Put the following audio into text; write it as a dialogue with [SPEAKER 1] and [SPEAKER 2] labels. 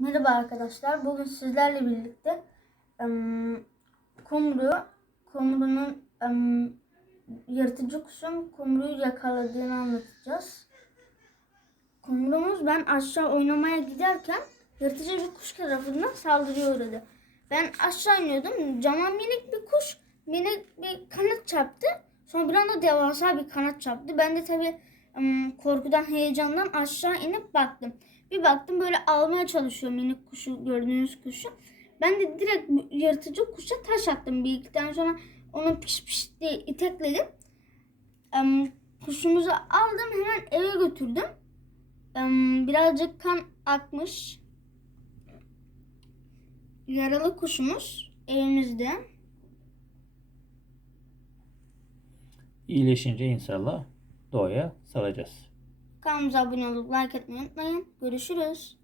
[SPEAKER 1] Merhaba arkadaşlar. Bugün sizlerle birlikte em, kumru, kumrunun em, yırtıcı kuşun kumruyu yakaladığını anlatacağız. Kumrumuz ben aşağı oynamaya giderken yırtıcı bir kuş tarafından saldırıya uğradı. Ben aşağı iniyordum. Cama minik bir kuş minik bir kanat çarptı. Sonra bir anda devasa bir kanat çarptı. Ben de tabii korkudan, heyecandan aşağı inip baktım. Bir baktım böyle almaya çalışıyor minik kuşu, gördüğünüz kuşu. Ben de direkt yırtıcı kuşa taş attım bir iki tane sonra onu piş piş diye itekledim. Em, kuşumuzu aldım hemen eve götürdüm. Em, birazcık kan akmış. Yaralı kuşumuz evimizde.
[SPEAKER 2] İyileşince inşallah doğaya salacağız.
[SPEAKER 1] Kanalımıza abone olup like etmeyi unutmayın. Görüşürüz.